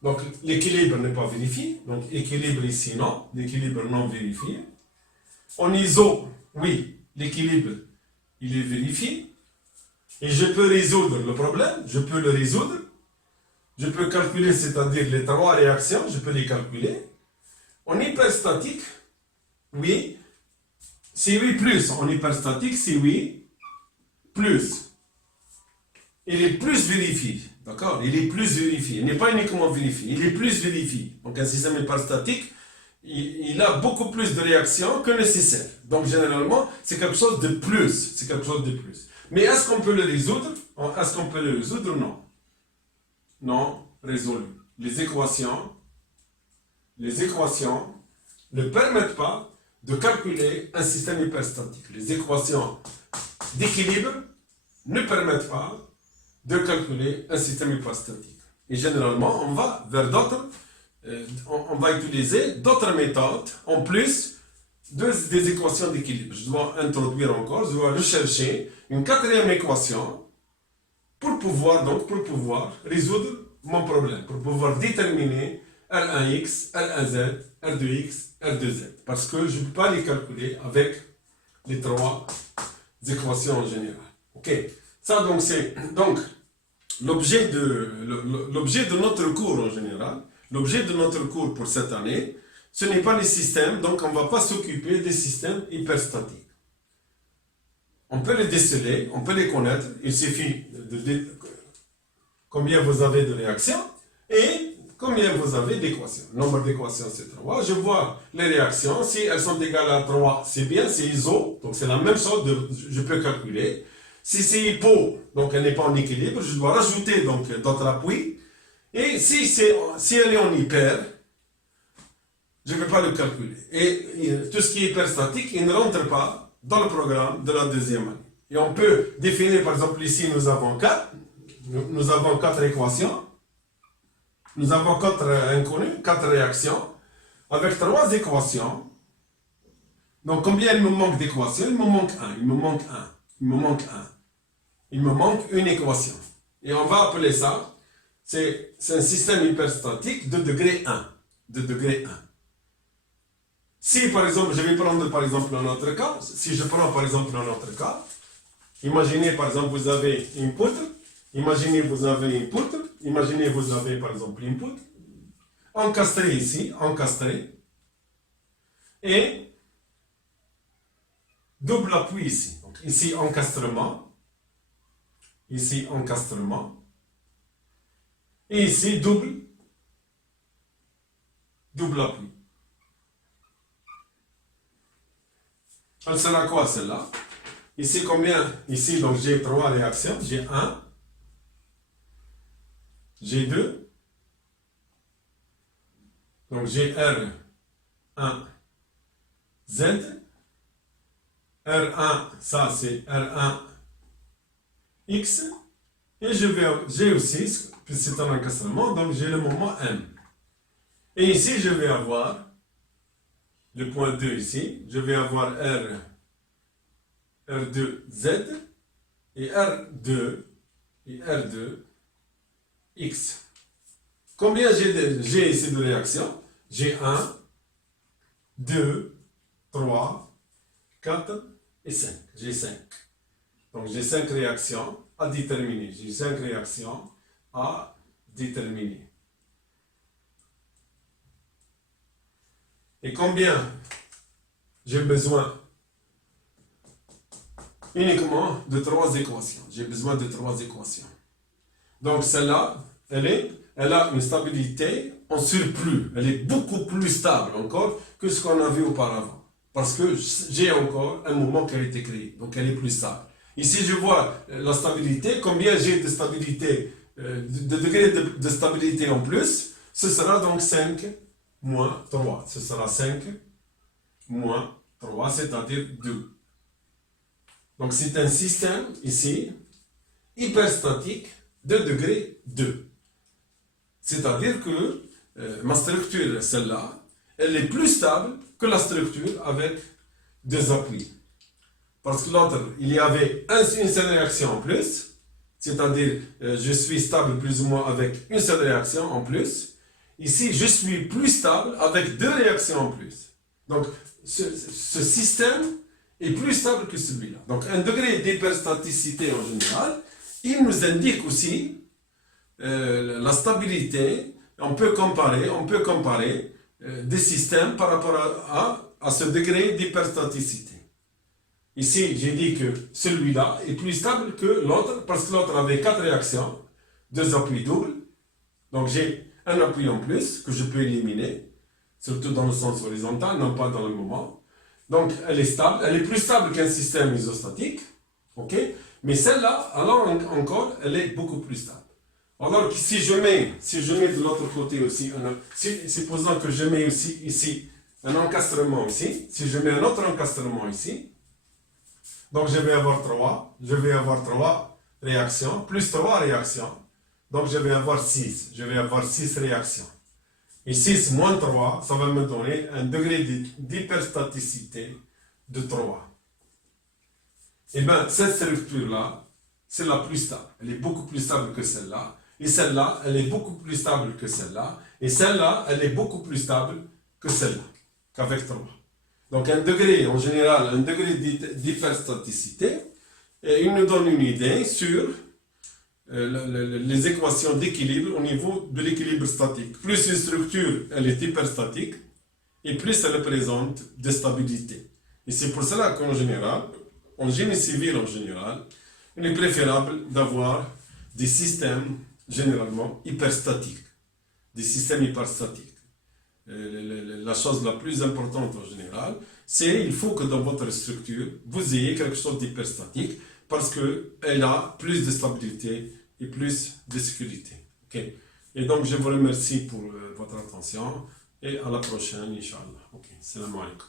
donc l'équilibre n'est pas vérifié, donc équilibre ici non, l'équilibre non vérifié. En iso, oui, l'équilibre, il est vérifié, et je peux résoudre le problème, je peux le résoudre, je peux calculer, c'est-à-dire les 3 réactions, je peux les calculer. En hyperstatique, oui, c'est oui plus, en hyperstatique, c'est oui plus. Il est plus vérifié, d'accord? Il est plus vérifié, il n'est pas uniquement vérifié, il est plus vérifié. Donc un système hyperstatique, il a beaucoup plus de réactions que nécessaire. Donc généralement, c'est quelque chose de plus, c'est quelque chose de plus. Mais est-ce qu'on peut le résoudre? Est-ce qu'on peut le résoudre? Non. Non, résolu. Les équations ne permettent pas de calculer un système hyperstatique. Les équations d'équilibre ne permettent pas de calculer un système hyperstatique. Et généralement, on va vers d'autres, on va utiliser d'autres méthodes en plus des équations d'équilibre. Je dois introduire encore, je dois rechercher une 4e équation pour pouvoir résoudre mon problème, pour pouvoir déterminer R1x, R1z, R2x, R2z. Parce que je ne peux pas les calculer avec les 3 équations en général. Ok. Ça, donc, c'est l'objet de notre cours en général. L'objet de notre cours pour cette année, ce n'est pas les systèmes, donc on ne va pas s'occuper des systèmes hyperstatiques. On peut les déceler, on peut les connaître. Il suffit de dire combien vous avez de réactions et combien vous avez d'équations. Le nombre d'équations, c'est 3. Je vois les réactions. Si elles sont égales à 3, c'est bien, c'est iso. Donc c'est la même chose, je peux calculer. Si c'est hypo, donc elle n'est pas en équilibre, je dois rajouter donc d'autres appuis. Et si elle est en hyper, je ne vais pas le calculer. Et tout ce qui est hyperstatique, il ne rentre pas dans le programme de la 2e année. Et on peut définir, par exemple, ici, nous avons 4 équations, nous avons 4 inconnus, 4 réactions, avec 3 équations. Donc, combien il me manque d'équations? Il me manque 1, il me manque 1, il me manque 1. Il me manque une équation. Et on va appeler ça, c'est un système hyperstatique de degré 1. De degré 1. Si, par exemple, je vais prendre par exemple un autre cas, si je prends par exemple un autre cas, imaginez par exemple vous avez une poutre, imaginez vous avez par exemple une poutre, encastrée ici, encastrée, et double appui ici. Donc ici encastrement, et ici double appui. Elle sera quoi celle-là? Ici combien? Ici donc j'ai 3 réactions. J'ai 1, j'ai 2. Donc j'ai R1, Z. R1, ça c'est R1, X. Et j'ai aussi, puisque c'est un encastrement, donc j'ai le moment M. Et ici je vais avoir le point 2 ici, je vais avoir R2Z et R2 X. Combien j'ai ici de réactions? J'ai 1, 2, 3, 4 et 5. J'ai 5. Donc j'ai 5 réactions à déterminer. J'ai 5 réactions à déterminer. Et combien j'ai besoin? Uniquement de 3 équations. J'ai besoin de 3 équations. Donc celle-là, elle est elle a une stabilité en surplus. Elle est beaucoup plus stable encore que ce qu'on a vu auparavant. Parce que j'ai encore un mouvement qui a été créé. Donc elle est plus stable. Ici, je vois la stabilité. Combien j'ai de stabilité, de degrés de stabilité en plus. Ce sera donc 5 moins 3. Ce sera 5 moins 3, c'est-à-dire 2. Donc c'est un système ici, hyperstatique de degré 2. C'est-à-dire que ma structure, celle-là, elle est plus stable que la structure avec deux appuis. Parce que l'autre, il y avait une seule réaction en plus, c'est-à-dire je suis stable plus ou moins avec une seule réaction en plus. Ici, je suis plus stable avec deux réactions en plus. Donc, ce système est plus stable que celui-là. Donc, un degré d'hyperstaticité en général, il nous indique aussi la stabilité. On peut comparer des systèmes par rapport à ce degré d'hyperstaticité. Ici, j'ai dit que celui-là est plus stable que l'autre parce que l'autre avait 4 réactions, 2 appuis doubles. Donc, j'ai un appui en plus que je peux éliminer, surtout dans le sens horizontal, non pas dans le moment. Donc, elle est stable, elle est plus stable qu'un système isostatique, ok? Mais celle-là, alors encore, elle est beaucoup plus stable. Alors que si je mets de l'autre côté aussi, supposons que je mets aussi ici un encastrement ici, si je mets un autre encastrement ici, donc je vais avoir 3 réactions, plus 3 réactions. Donc je vais avoir 6. Je vais avoir 6 réactions. Et 6 moins 3, ça va me donner un degré d'hyperstaticité de 3. Et bien, cette structure-là, c'est la plus stable. Elle est beaucoup plus stable que celle-là. Et celle-là, elle est beaucoup plus stable que celle-là. Et celle-là, elle est beaucoup plus stable que celle-là, qu'avec 3. Donc un degré, en général, un degré d'hyperstaticité, il nous donne une idée sur les équations d'équilibre au niveau de l'équilibre statique. Plus une structure, elle est hyperstatique, et plus elle présente de stabilité. Et c'est pour cela qu'en général, en génie civil en général, il est préférable d'avoir des systèmes généralement hyperstatiques. Des systèmes hyperstatiques. La chose la plus importante en général, c'est il faut que dans votre structure, vous ayez quelque chose d'hyperstatique parce qu'elle a plus de stabilité et plus de sécurité. Okay? Et donc, je vous remercie pour votre attention et à la prochaine, Inch'Allah. Okay. Salam alaikum.